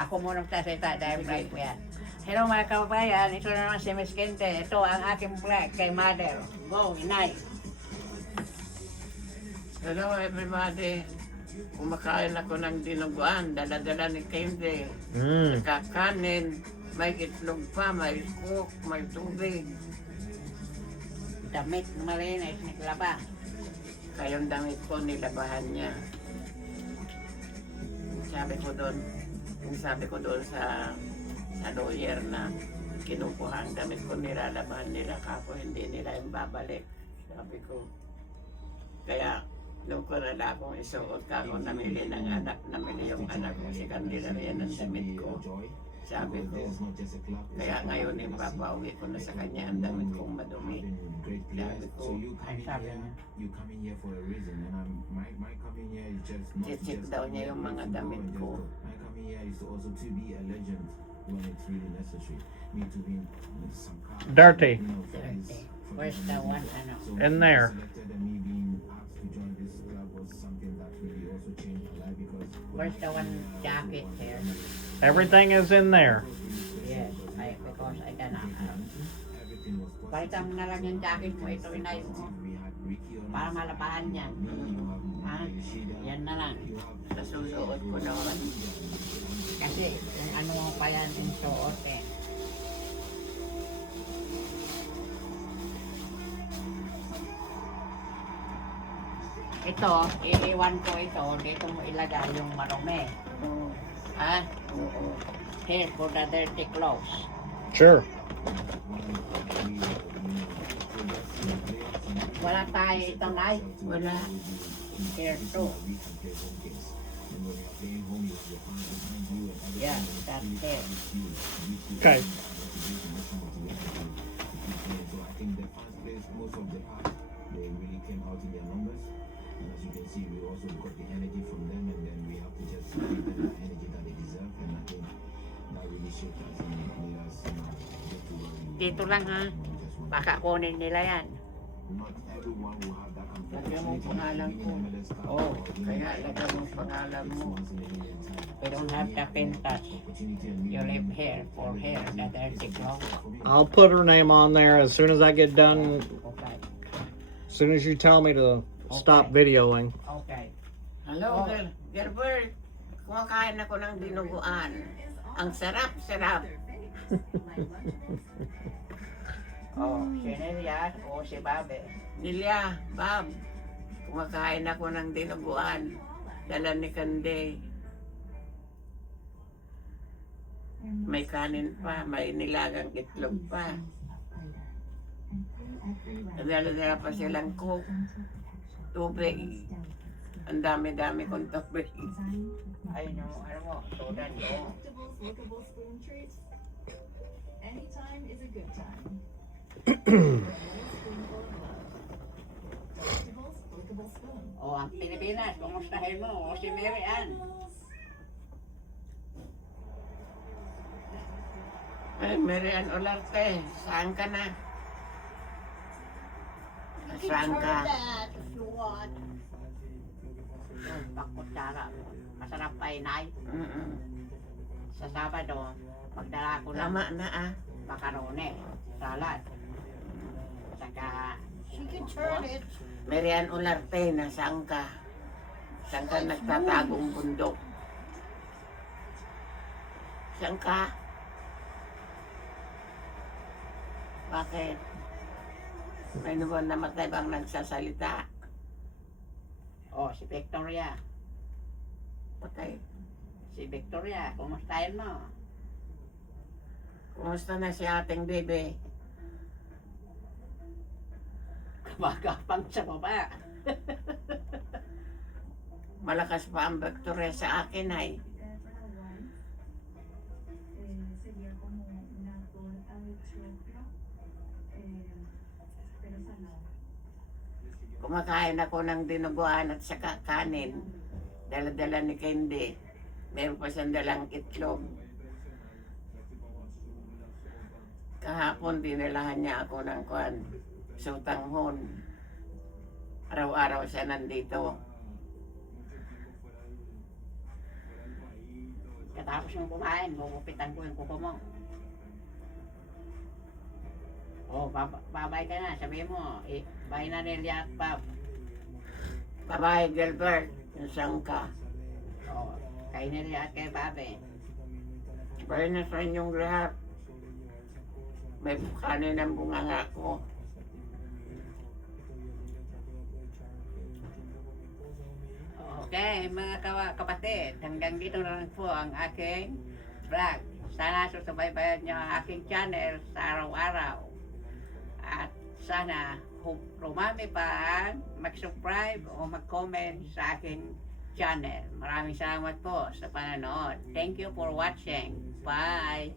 Ako muna magsasalita dahil vlog ko yan. Hello mga kababayan, ito na naman si Miss Kente. Ito ang aking vlog kay Mother. Go, inay. Hello everybody. Kumakain ako ng dinuguan. Dala-dala ni Kende. Kakanin. May itlog pa, may cook, may tubig. Damit na malinis, naglaba. Kayong damit ko, nilabahan niya. Sabi ko doon sa lawyer na kinukuha ang damit ko, nilalabahan nila kako, hindi nila yung babalik. Sabi ko. Kaya nung ko na akong isuot kako, namili yung anak ko, si Candela yan ang damit ko. Sabi ko, kaya ngayon ipapauwi ko na sa kanya ang damit kong madumi. Sabi ko, Sabi niya. check daw niya yung mga damit ko. Dirty. Where's the one, ano? In there. Where's the one jacket here? Everything is in there. Yes, because I cannot. Palitan mo na lang yung jacket mo, ito inay mo. Para malabahan yan. Ha? Yan na lang. Sa susuot ko naman. Kasi kung ano mo pa yan yung suot eh. Ito, iiwan ko ito. Dito mo ilagay yung marumi. Ha? Here for the dirty clothes. Sure. Wala tayo ito, Nay. Wala. Here too. Yeah, that's it. Okay. Dito lang ha. Baka kunin nila yan. Lagyan mo ang pangalan ko. Oh, Kaya lagyan mo ang pangalan mo. we don't have the pintas. You live here for here, the dirty clothes. I'll put her name on there as soon as I get done. Okay. As soon as you tell me to stop videoing. Okay. Hello, Gerbert. Kumakain ako ng dinuguan. Ang sarap-sarap. Oh, si Nelia o si Babe. Nilya, Bob, kumakain ako ng dinuguan. Dala ni Kande. May kanin pa, may nilagang itlog pa. Dala-dala pa silang coke, tubig. Ang dami-dami kong tubig. Ay, no, ano mo, soda niyo. Anytime is a good time. Oh, ang Pilipinas, kumustahin mo? O si Mary Ann. Ay, Marian Olarte, saan ka na? Saan ka? Oh, pakutsara. Masarap pa inay. Mm-mm. Sa Sabado, magdala ko ng Tama na ah. macaroni, salad. Saka, She can turn it. Marian Olarte, nasaan ka? Saan ka nagtatagong bundok? Saan ka? Bakit? May naman namatay bang nagsasalita? oh, si Victoria. Patay. Si Victoria, kumustahin mo? Kumusta na si ating bebe? Kumagapang sa baba. Malakas pa ang Victoria sa akin ay. Kumakain ako ng dinuguan at saka kanin. Dala-dala ni Kendi. Meron pa siyang dalang itlog. Kahapon dinalahan niya ako ng sutanghon. Araw-araw siya nandito. Pagkatapos mong kumain, gugupitan ko yung kuko mo. Oh, babay ka na. Sabi mo, bye na Nelia at Pap. Bye-bye, Gilbert. Isang ka. Oh, kay Nelia at kay Pape. Bye na sa inyong lahat. May kanin ang bunganga ko. Okay, mga kapatid, hanggang dito na lang po ang aking vlog. Sana susubaybayan niyo ang aking channel sa araw-araw. At sana rumami pa mag-subscribe o mag-comment sa aking channel. Maraming salamat po sa panonood. Thank you for watching. Bye!